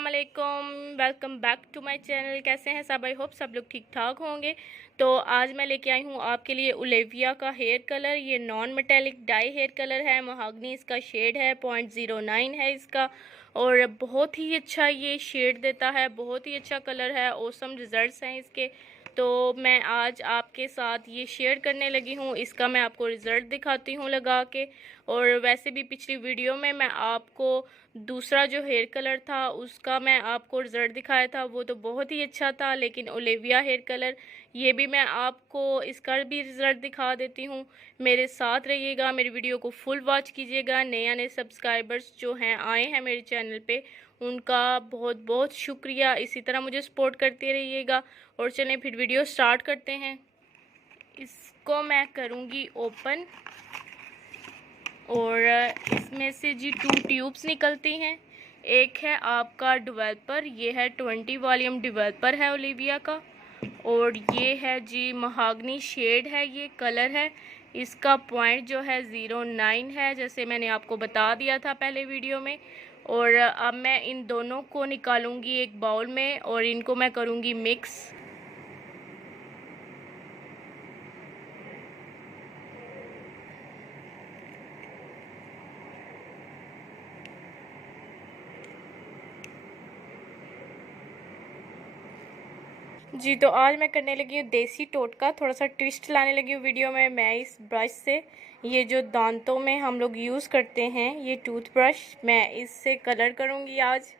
अस्सलाम welcome back to my channel. कैसे हैं सब? आई होप सब लोग ठीक ठाक होंगे। तो आज मैं लेके आई हूँ आपके लिए ओलिविया का हेयर कलर। ये non metallic dye hair colour है, महागनी इसका शेड है, 0.09 है इसका, और बहुत ही अच्छा ये शेड देता है, बहुत ही अच्छा कलर है, ऑसम रिजल्ट्स हैं इसके। तो मैं आज आपके साथ ये शेयर करने लगी हूँ, इसका मैं आपको रिज़ल्ट दिखाती हूँ लगा के। और वैसे भी पिछली वीडियो में मैं आपको दूसरा जो हेयर कलर था उसका मैं आपको रिज़ल्ट दिखाया था, वो तो बहुत ही अच्छा था। लेकिन ओलिविया हेयर कलर ये भी मैं आपको इसका भी रिज़ल्ट दिखा देती हूँ। मेरे साथ रहिएगा, मेरी वीडियो को फुल वॉच कीजिएगा। नए सब्सक्राइबर्स जो हैं आए हैं मेरे चैनल पे, उनका बहुत बहुत शुक्रिया। इसी तरह मुझे सपोर्ट करते रहिएगा। और चलें फिर वीडियो स्टार्ट करते हैं। इसको मैं करूँगी ओपन, और इसमें से जी 2 ट्यूब्स निकलती हैं। एक है आपका डेवलपर, ये है 20 वॉल्यूम डेवलपर है ओलिविया का। और ये है जी महागनी शेड है, ये कलर है। इसका पॉइंट जो है 09 है, जैसे मैंने आपको बता दिया था पहले वीडियो में। और अब मैं इन दोनों को निकालूंगी एक बाउल में और इनको मैं करूँगी मिक्स। जी तो आज मैं करने लगी हूँ देसी टोटका, थोड़ा सा ट्विस्ट लाने लगी हूँ वीडियो में। मैं इस ब्रश से, ये जो दांतों में हम लोग यूज़ करते हैं ये टूथब्रश, मैं इससे कलर करूँगी आज।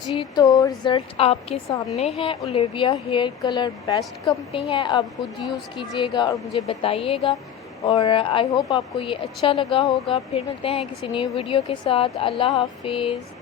जी, तो रिज़ल्ट आपके सामने है। Olivia hair colour best company है, आप खुद यूज़ कीजिएगा और मुझे बताइएगा। और आई होप आपको ये अच्छा लगा होगा। फिर मिलते हैं किसी न्यू वीडियो के साथ। अल्लाह हाफिज़।